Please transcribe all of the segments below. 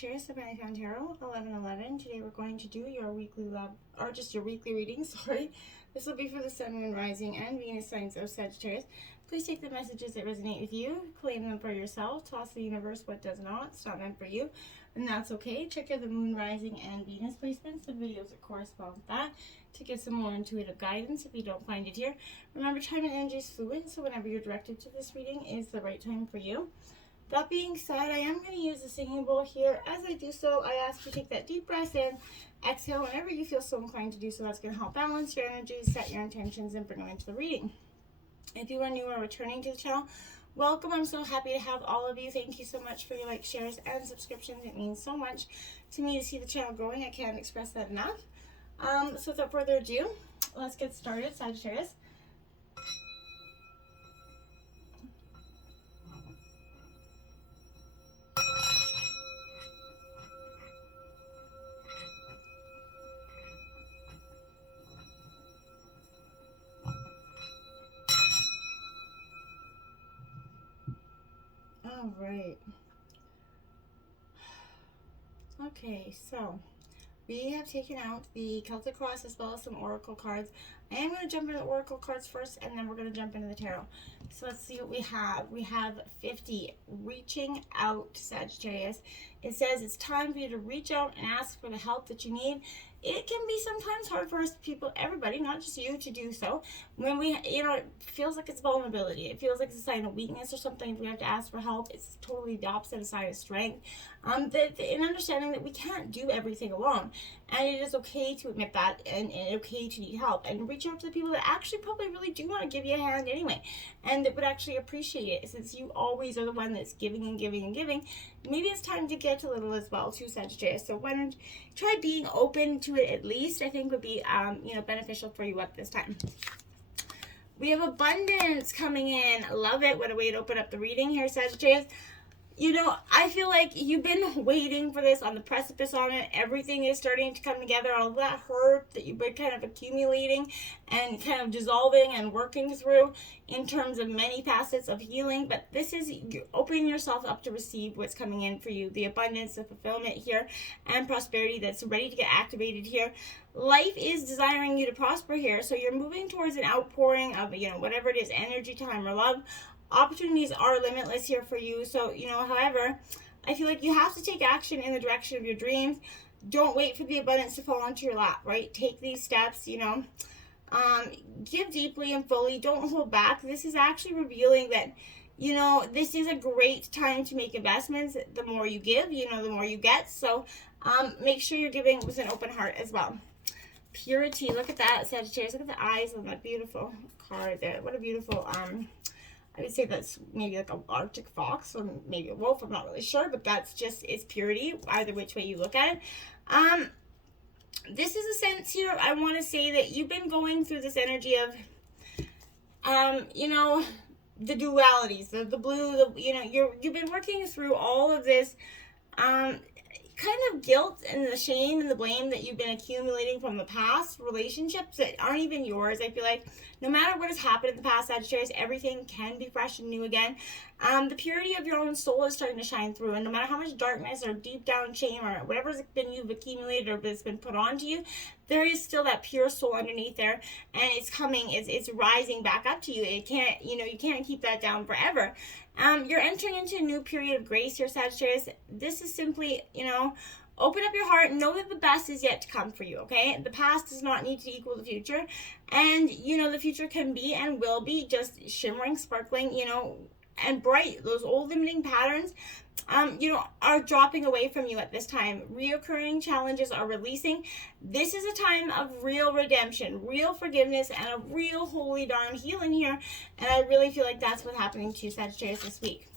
Sagittarius, the Penny Found Tarot, 11/11. Today we're going to do your weekly love, or just your weekly reading, sorry. This will be for the Sun, Moon, Rising, and Venus signs of Sagittarius. Please take the messages that resonate with you, claim them for yourself, toss the universe what does not. It's not meant for you, and that's okay. Check out the Moon, Rising, and Venus placements, the videos that correspond with that, to get some more intuitive guidance if you don't find it here. Remember, time and energy is fluid, so whenever you're directed to this reading is the right time for you. That being said, I am going to use the singing bowl here. As I do so, I ask you to take that deep breath in, exhale whenever you feel so inclined to do so. That's going to help balance your energies, set your intentions, and bring them into the reading. If you are new or returning to the channel, welcome. I'm so happy to have all of you. Thank you so much for your likes, shares, and subscriptions. It means so much to me to see the channel growing. I can't express that enough. So without further ado, let's get started, Sagittarius. All right. Okay, so we have taken out the Celtic Cross as well as some Oracle cards. I am going to jump into the Oracle cards first, and then we're going to jump into the Tarot. So let's see what we have. We have 50, reaching out, Sagittarius. It says it's time for you to reach out and ask for the help that you need. It can be sometimes hard for us people, everybody, not just you, to do so. When we, it feels like it's vulnerability. It feels like it's a sign of weakness or something. If we have to ask for help, it's totally the opposite side of strength. In understanding that we can't do everything alone. And it is okay to admit that, and okay to need help. And reach out to the people that actually probably really do want to give you a hand anyway. And that would actually appreciate it, since you always are the one that's giving and giving and giving. Maybe it's time to get a little as well, too, Sagittarius. So why don't you try being open to it at least, I think would be, beneficial for you at this time. We have abundance coming in. Love it. What a way to open up the reading here, Sagittarius. I feel like you've been waiting for this, on the precipice on it. Everything is starting to come together. All that hurt that you've been kind of accumulating and kind of dissolving and working through in terms of many facets of healing. But this is you opening yourself up to receive what's coming in for you. The abundance, the fulfillment here, and prosperity that's ready to get activated here. Life is desiring you to prosper here. So you're moving towards an outpouring of, whatever it is, energy, time, or love. Opportunities are limitless here for you. So, however, I feel like you have to take action in the direction of your dreams. Don't wait for the abundance to fall onto your lap, right? Take these steps, give deeply and fully. Don't hold back. This is actually revealing that, this is a great time to make investments. The more you give, the more you get. So make sure you're giving with an open heart as well. Purity. Look at that, Sagittarius. Look at the eyes on that beautiful card there. What a beautiful, I would say that's maybe like an Arctic fox or maybe a wolf. I'm not really sure, but that's just, it's purity, either which way you look at it. This is a sense here, I want to say that you've been going through this energy of, the dualities, the blue, you've been working through all of this, kind of guilt and the shame and the blame that you've been accumulating from the past relationships that aren't even yours. I feel like no matter what has happened in the past, Sagittarius, everything can be fresh and new again. The purity of your own soul is starting to shine through, and no matter how much darkness or deep down shame or whatever's been you've accumulated or that's been put onto you, there is still that pure soul underneath there, and it's coming, it's rising back up to you. It can't, you can't keep that down forever. You're entering into a new period of grace here, Sagittarius. This is simply, open up your heart and know that the best is yet to come for you, okay? The past does not need to equal the future. And, the future can be and will be just shimmering, sparkling, and bright. Those old limiting patterns, are dropping away from you at this time. Reoccurring challenges are releasing. This is a time of real redemption, real forgiveness, and a real holy darn healing here. And I really feel like that's what's happening to you, Sagittarius, this week.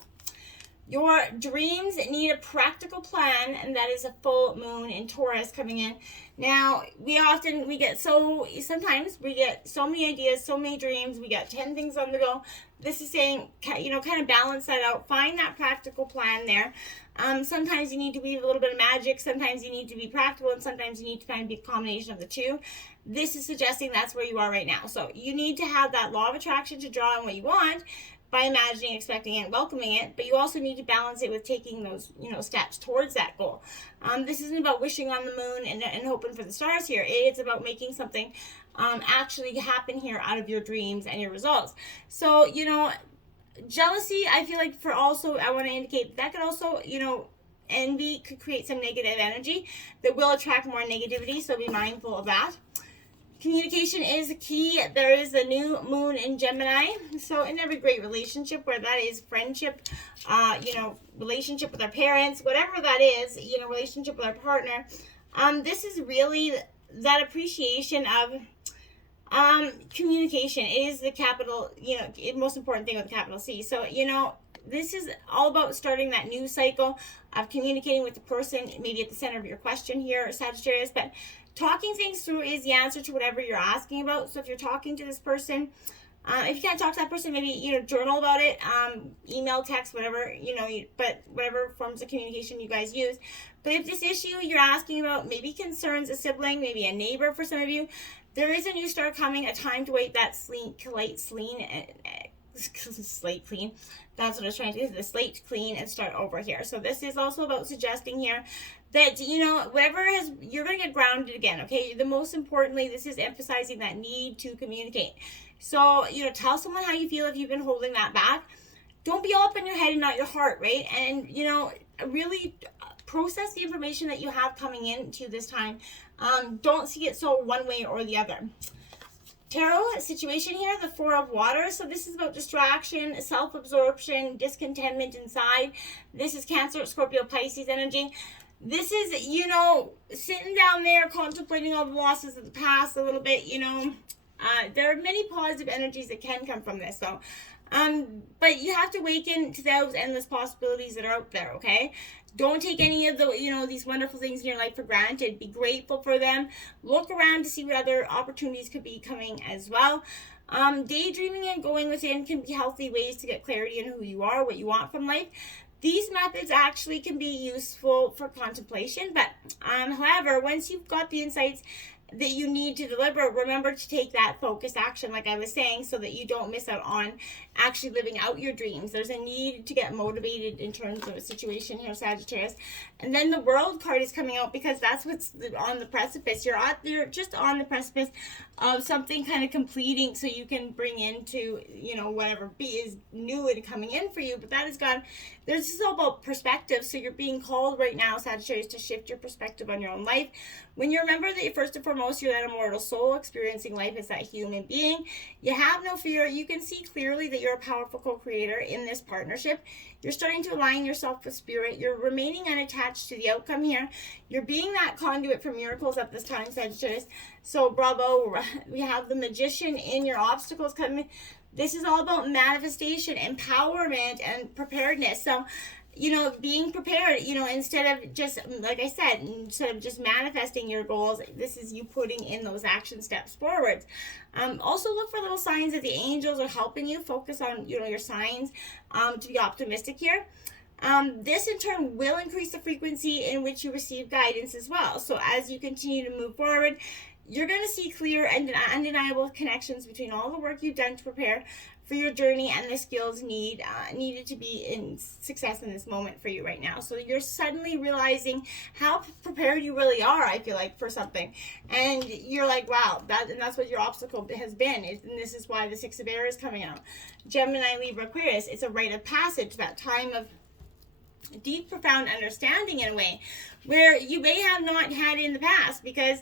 Your dreams need a practical plan, and that is a full moon in Taurus coming in. Now, sometimes we get so many ideas, so many dreams, we got 10 things on the go. This is saying, kind of balance that out, find that practical plan there. Sometimes you need to be a little bit of magic, sometimes you need to be practical, and sometimes you need to kind of be a combination of the two. This is suggesting that's where you are right now. So you need to have that law of attraction to draw on what you want, by imagining, expecting it, welcoming it, but you also need to balance it with taking those, steps towards that goal. This isn't about wishing on the moon and hoping for the stars here. It's about making something actually happen here out of your dreams and your results. So, jealousy, I feel like I want to indicate that could also, envy could create some negative energy that will attract more negativity, so be mindful of that. Communication is key. There is a new moon in Gemini. So in every great relationship, where that is friendship, relationship with our parents, whatever that is, relationship with our partner, this is really that appreciation of communication. It is the capital, most important thing with the capital C. So, this is all about starting that new cycle of communicating with the person, maybe at the center of your question here, Sagittarius, but talking things through is the answer to whatever you're asking about. So if you're talking to this person, if you can't talk to that person, maybe, journal about it, email, text, whatever, but whatever forms of communication you guys use. But if this issue you're asking about maybe concerns a sibling, maybe a neighbor for some of you, there is a new star coming, a time to wait that slate clean. That's what I was trying to do, the slate clean and start over here. So this is also about suggesting here that, you're going to get grounded again, okay? The most importantly, this is emphasizing that need to communicate. So, tell someone how you feel if you've been holding that back. Don't be all up in your head and not your heart, right? And, really process the information that you have coming into this time. Don't see it so one way or the other. Tarot situation here, the Four of Water. So this is about distraction, self-absorption, discontentment inside. This is Cancer, Scorpio, Pisces energy. This is, sitting down there contemplating all the losses of the past a little bit, there are many positive energies that can come from this, though. But you have to awaken to those endless possibilities that are out there, okay? Don't take any of the, these wonderful things in your life for granted. Be grateful for them. Look around to see what other opportunities could be coming as well. Daydreaming and going within can be healthy ways to get clarity on who you are, what you want from life. These methods actually can be useful for contemplation, but however, once you've got the insights that you need to deliver, remember to take that focused action, like I was saying, so that you don't miss out on actually living out your dreams. There's a need to get motivated in terms of a situation here, Sagittarius. And then the World card is coming out because that's what's on the precipice. You're just on the precipice of something kind of completing, so you can bring into, whatever is new and coming in for you. But that is gone. This is all about perspective. So you're being called right now, Sagittarius, to shift your perspective on your own life. When you remember that first and foremost, you're that immortal soul experiencing life as that human being, you have no fear. You can see clearly that you're a powerful co-creator in this partnership. You're starting to align yourself with spirit. You're remaining unattached to the outcome here. You're being that conduit for miracles at this time, Sagittarius. So bravo. We have the Magician in your obstacles coming. This is all about manifestation, empowerment, and preparedness. So, being prepared, instead of just, like I said, instead of just manifesting your goals, this is you putting in those action steps forward. Also look for little signs that the angels are helping you. Focus on, your signs to be optimistic here. This in turn will increase the frequency in which you receive guidance as well. So as you continue to move forward, you're going to see clear and undeniable connections between all the work you've done to prepare for your journey and the skills needed to be in success in this moment for you right now. So you're suddenly realizing how prepared you really are, I feel like, for something. And you're like, wow, that's what your obstacle has been. And this is why the Six of Air is coming out. Gemini, Libra, Aquarius, it's a rite of passage, that time of deep, profound understanding in a way where you may have not had in the past, because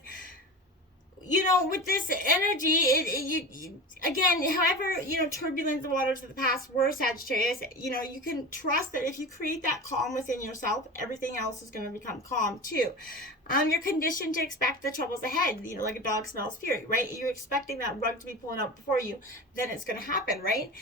with this energy, again, however, turbulent the waters of the past were, Sagittarius, you can trust that if you create that calm within yourself, everything else is going to become calm too. You're conditioned to expect the troubles ahead, like a dog smells fury, right? You're expecting that rug to be pulling out before you, then it's going to happen, right?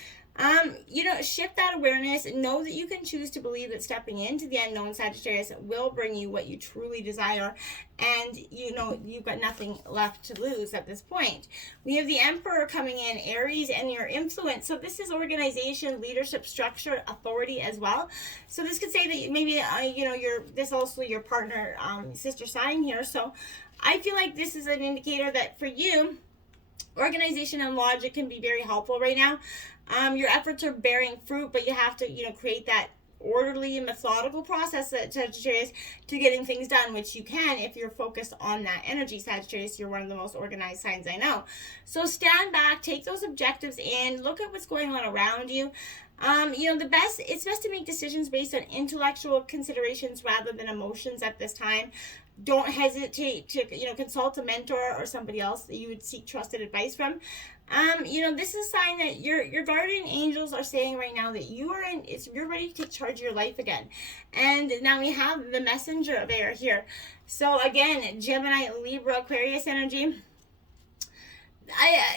Shift that awareness. Know that you can choose to believe that stepping into the unknown, Sagittarius, will bring you what you truly desire. And, you've got nothing left to lose at this point. We have the Emperor coming in, Aries, and your influence. So this is organization, leadership, structure, authority as well. So this could say that maybe, this also your partner, sister sign here. So I feel like this is an indicator that for you, Organization and logic can be very helpful right now. Your efforts are bearing fruit, but you have to, create that orderly and methodical process at Sagittarius to getting things done, which you can if you're focused on that energy. Sagittarius, you're one of the most organized signs I know. So stand back, take those objectives in, look at what's going on around you. It's best to make decisions based on intellectual considerations rather than emotions at this time. Don't hesitate to, consult a mentor or somebody else that you would seek trusted advice from. This is a sign that your guardian angels are saying right now that you're ready to take charge of your life again. And now we have the messenger of air here. So again, Gemini, Libra, Aquarius energy.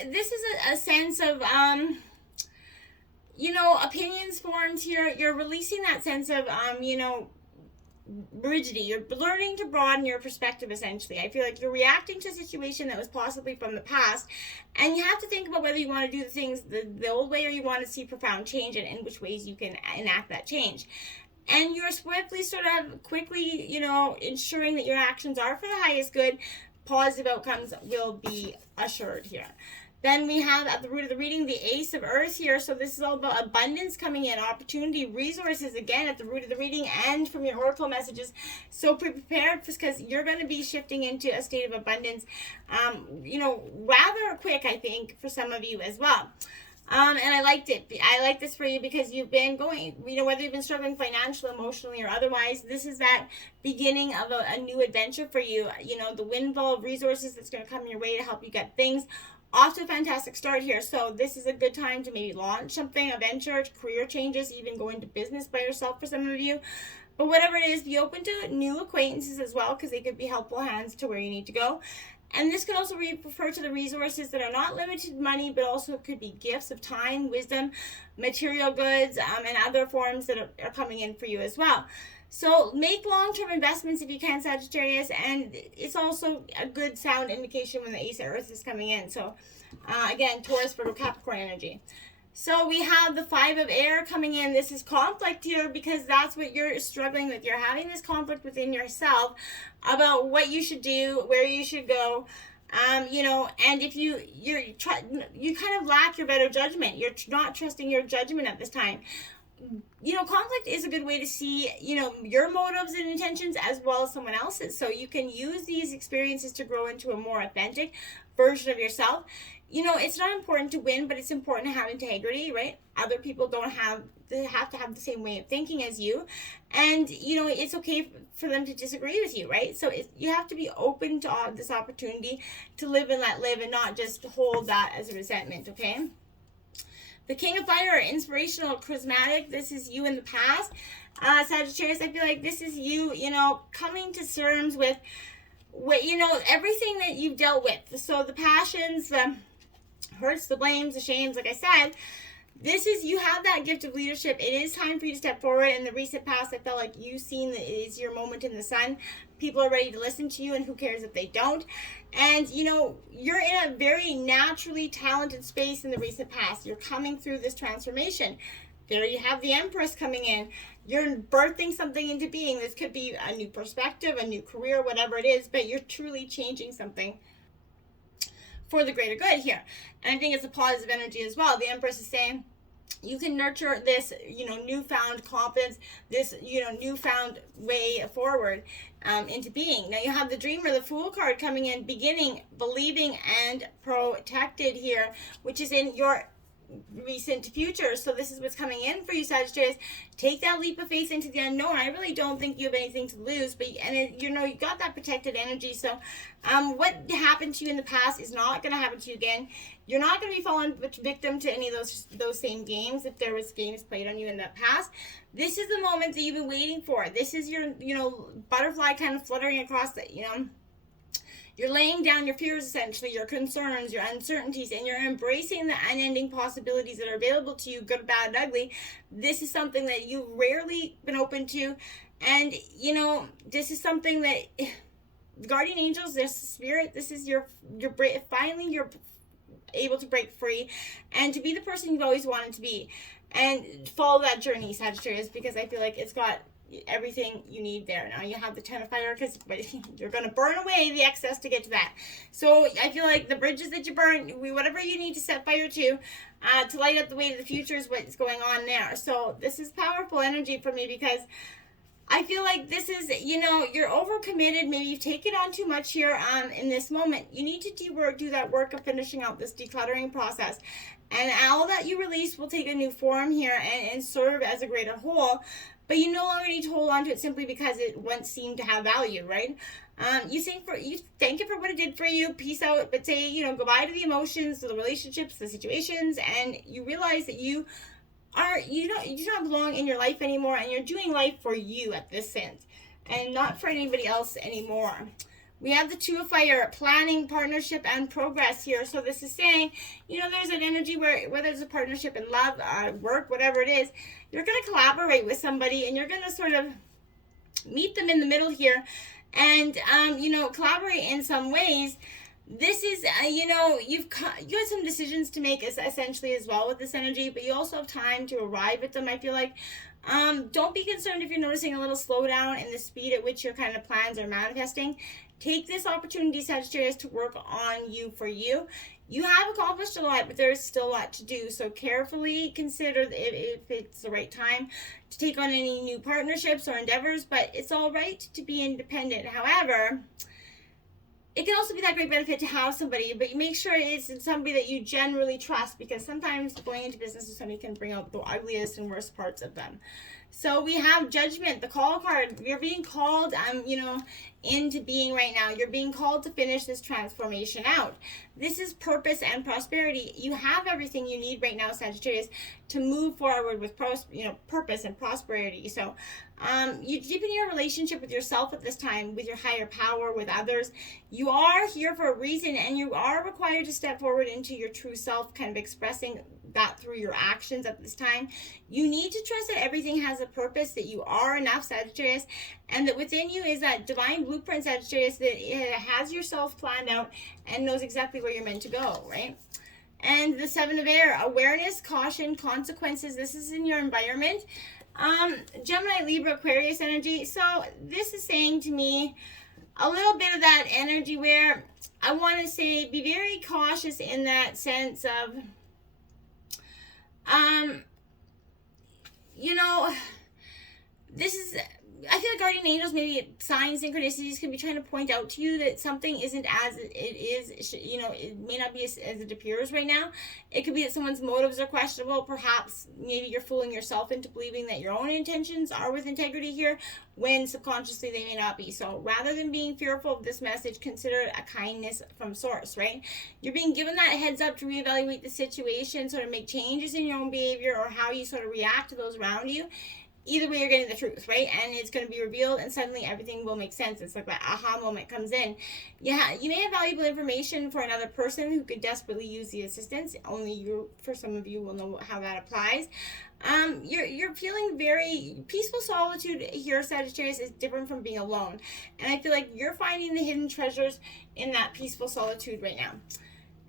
This is a sense of, opinions formed here. You're releasing that sense of, rigidity. You're learning to broaden your perspective, essentially. I feel like you're reacting to a situation that was possibly from the past, and you have to think about whether you want to do the things the old way or you want to see profound change, and in which ways you can enact that change. And you're quickly, ensuring that your actions are for the highest good. Positive outcomes will be assured here. Then we have at the root of the reading the Ace of Earth here. So this is all about abundance coming in, opportunity, resources, again, at the root of the reading and from your oracle messages. So prepared because you're going to be shifting into a state of abundance, rather quick, I think, for some of you as well. And I liked it. I like this for you because you've been going, whether you've been struggling financially, emotionally, or otherwise, this is that beginning of a new adventure for you. The windfall of resources that's going to come your way to help you get things off to a fantastic start here. So this is a good time to maybe launch something, a venture, career changes, even go into business by yourself for some of you. But whatever it is, be open to new acquaintances as well, because they could be helpful hands to where you need to go. And this could also refer to the resources that are not limited money, but also could be gifts of time, wisdom, material goods, and other forms that are coming in for you as well. So make long-term investments if you can, Sagittarius, and it's also a good sound indication when the Ace of Earth is coming in. So again, Taurus, Virgo, Capricorn energy. So we have the Five of Air coming in. This is conflict here because that's what you're struggling with. You're having this conflict within yourself about what you should do, where you should go. And if you kind of lack your better judgment. You're not trusting your judgment at this time. Conflict is a good way to see, your motives and intentions as well as someone else's. So you can use these experiences to grow into a more authentic version of yourself. It's not important to win, but it's important to have integrity, right? Other people they have to have the same way of thinking as you. And, it's okay for them to disagree with you, right? So you have to be open to this opportunity to live and let live and not just hold that as a resentment, okay? The King of Fire, inspirational, charismatic. This is you in the past. Sagittarius, I feel like this is you, coming to terms with what, everything that you've dealt with. So the passions, the hurts, the blames, the shames, like I said, this is, you have that gift of leadership. It is time for you to step forward. In the recent past, I felt like you've seen that it is your moment in the sun. People are ready to listen to you, and who cares if they don't? And, you're in a very naturally talented space in the recent past. You're coming through this transformation. There you have the Empress coming in. You're birthing something into being. This could be a new perspective, a new career, whatever it is, but you're truly changing something for the greater good here. And I think it's a positive energy as well. The Empress is saying you can nurture this, newfound confidence, this, newfound way forward into being. Now you have the Dreamer, the Fool card coming in, beginning, believing, and protected here, which is in your recent future. So this is what's coming in for you, Sagittarius. Take that leap of faith into the unknown. I really don't think you have anything to lose, but you got that protected energy. So what happened to you in the past is not going to happen to you again. You're not going to be falling victim to any of those same games if there was games played on you in the past. This is the moment that you've been waiting for. This is your butterfly kind of fluttering across the You're laying down your fears, essentially, your concerns, your uncertainties, and you're embracing the unending possibilities that are available to you, good, bad, and ugly. This is something that you've rarely been open to. And, this is something that guardian angels, this spirit, this is finally you're able to break free and to be the person you've always wanted to be. And follow that journey, Sagittarius, because I feel like it's got everything you need there. Now you have the 10 of fire because you're going to burn away the excess to get to that. So I feel like the bridges that you burn, whatever you need to set fire to light up the way to the future is what's going on there. So this is powerful energy for me because I feel like this is, you're overcommitted. Maybe you've taken on too much here in this moment. You need to do that work of finishing out this decluttering process. And all that you release will take a new form here and serve as a greater whole. But you no longer need to hold on to it simply because it once seemed to have value, right? You thank it for what it did for you, peace out, but say, goodbye to the emotions, to the relationships, the situations, and you realize that you do not belong in your life anymore, and you're doing life for you at this sense, and not for anybody else anymore. We have the 2 of fire, planning, partnership, and progress here. So this is saying, there's an energy where whether it's a partnership in love, work, whatever it is, you're going to collaborate with somebody, and you're going to sort of meet them in the middle here, and collaborate in some ways. This is, you have some decisions to make essentially as well with this energy, but you also have time to arrive at them, I feel like. Don't be concerned if you're noticing a little slowdown in the speed at which your kind of plans are manifesting. Take this opportunity, Sagittarius, to work on you for you. You have accomplished a lot, but there is still a lot to do. So carefully consider if it's the right time to take on any new partnerships or endeavors, but it's all right to be independent. However, it can also be that great benefit to have somebody, but you make sure it's somebody that you generally trust, because sometimes going into business with somebody can bring out the ugliest and worst parts of them. So we have Judgment, the call card. You're being called, into being right now. You're being called to finish this transformation out. This is purpose and prosperity. You have everything you need right now, Sagittarius, to move forward with purpose and prosperity. So you deepen your relationship with yourself at this time, with your higher power, with others. You are here for a reason, and you are required to step forward into your true self, kind of expressing that through your actions at this time. You need to trust that everything has a purpose, that you are enough, Sagittarius, and that within you is that divine blueprint, Sagittarius, that it has yourself planned out and knows exactly where you're meant to go, right? And the 7 of air, awareness, caution, consequences. This is in your environment. Gemini, Libra, Aquarius energy. So this is saying to me a little bit of that energy where I want to say be very cautious in that sense of this is, I feel like guardian angels, maybe signs, synchronicities, can be trying to point out to you that something isn't as it is, it may not be as it appears right now. It could be that someone's motives are questionable. Perhaps maybe you're fooling yourself into believing that your own intentions are with integrity here, when subconsciously they may not be. So rather than being fearful of this message, consider it a kindness from source, right? You're being given that heads up to reevaluate the situation, sort of make changes in your own behavior or how you sort of react to those around you. Either way, you're getting the truth, right? And it's going to be revealed, and suddenly everything will make sense. It's like that aha moment comes in. Yeah, you may have valuable information for another person who could desperately use the assistance. Only you, for some of you, will know how that applies. You're feeling very peaceful. Solitude here, Sagittarius, is different from being alone. And I feel like you're finding the hidden treasures in that peaceful solitude right now.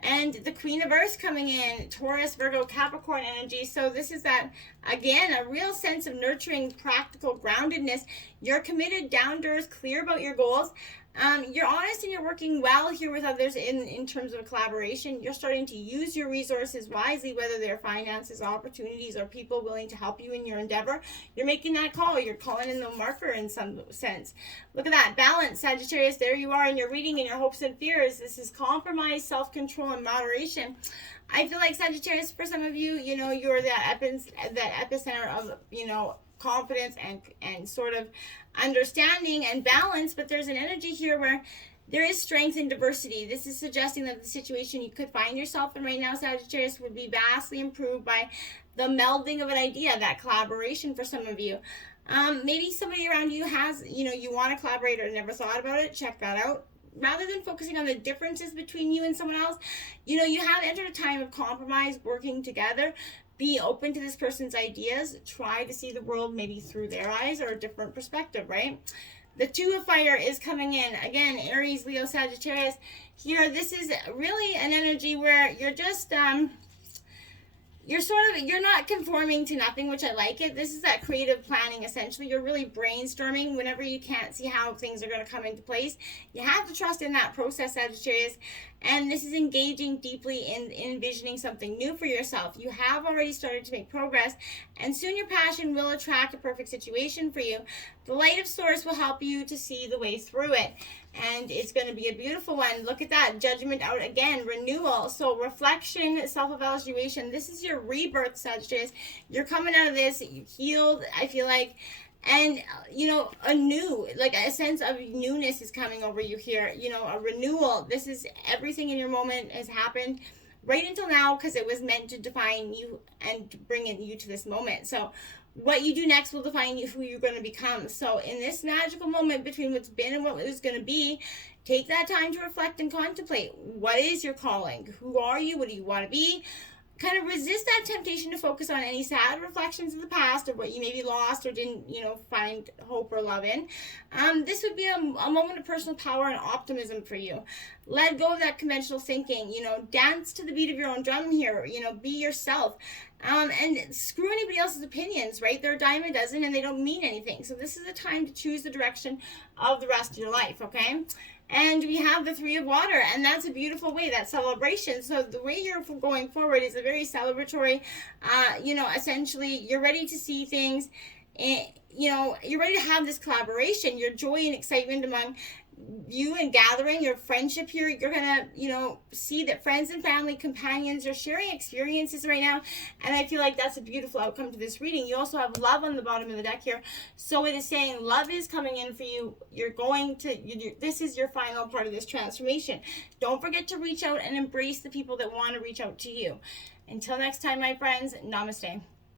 And the Queen of Earth coming in, Taurus, Virgo, Capricorn energy. So this is that, again, a real sense of nurturing, practical groundedness. You're committed, down to earth, clear about your goals. You're honest and you're working well here with others in terms of collaboration. You're starting to use your resources wisely, whether they're finances, opportunities, or people willing to help you in your endeavor. You're making that call. You're calling in the marker in some sense. Look at that. Balance, Sagittarius. There you are in your reading and your hopes and fears. This is compromise, self-control, and moderation. I feel like, Sagittarius, for some of you, you're that epicenter of, confidence and sort of understanding and balance, but there's an energy here where there is strength and diversity. This is suggesting that the situation you could find yourself in right now, Sagittarius, would be vastly improved by the melding of an idea, that collaboration for some of you. Maybe somebody around you has, you want to collaborate or never thought about it. Check that out. Rather than focusing on the differences between you and someone else, you have entered a time of compromise, working together. Be open to this person's ideas. Try to see the world maybe through their eyes or a different perspective, right? The 2 of fire is coming in. Again, Aries, Leo, Sagittarius. Here, this is really an energy where you're just, you're not conforming to nothing, which I like it. This is that creative planning, essentially. You're really brainstorming whenever you can't see how things are going to come into place. You have to trust in that process, Sagittarius. And this is engaging deeply in envisioning something new for yourself. You have already started to make progress, and soon your passion will attract a perfect situation for you. The light of Source will help you to see the way through it, and it's going to be a beautiful one. Look at that, Judgment out again, renewal. So reflection, self-evaluation. This is your rebirth, Sagittarius. You're coming out of this healed, I feel like. And, you know, a new, like a sense of newness is coming over you here. You know, a renewal. This is everything in your moment has happened right until now because it was meant to define you and bring you to this moment. So what you do next will define you, who you're going to become. So in this magical moment between what's been and what is going to be, take that time to reflect and contemplate. What is your calling? Who are you? What do you want to be? Kind of resist that temptation to focus on any sad reflections of the past or what you maybe lost or didn't, you know, find hope or love in. This would be a moment of personal power and optimism for you. Let go of that conventional thinking, you know, dance to the beat of your own drum here, you know, be yourself. And screw anybody else's opinions, right? They're a dime a dozen and they don't mean anything. So this is a time to choose the direction of the rest of your life, okay? And we have the Three of Water, and that's a beautiful way, that celebration. So the way you're going forward is a very celebratory, you know, essentially you're ready to see things, and, you know, you're ready to have this collaboration, your joy and excitement among you and gathering your friendship here. You're gonna, you know, see that friends and family, companions are sharing experiences right now, and I feel like that's a beautiful outcome to this reading. You also have love on the bottom of the deck here, so it is saying love is coming in for you. You're going to, this is your final part of this transformation. Don't forget to reach out and embrace the people that want to reach out to you. Until next time, my friends, namaste.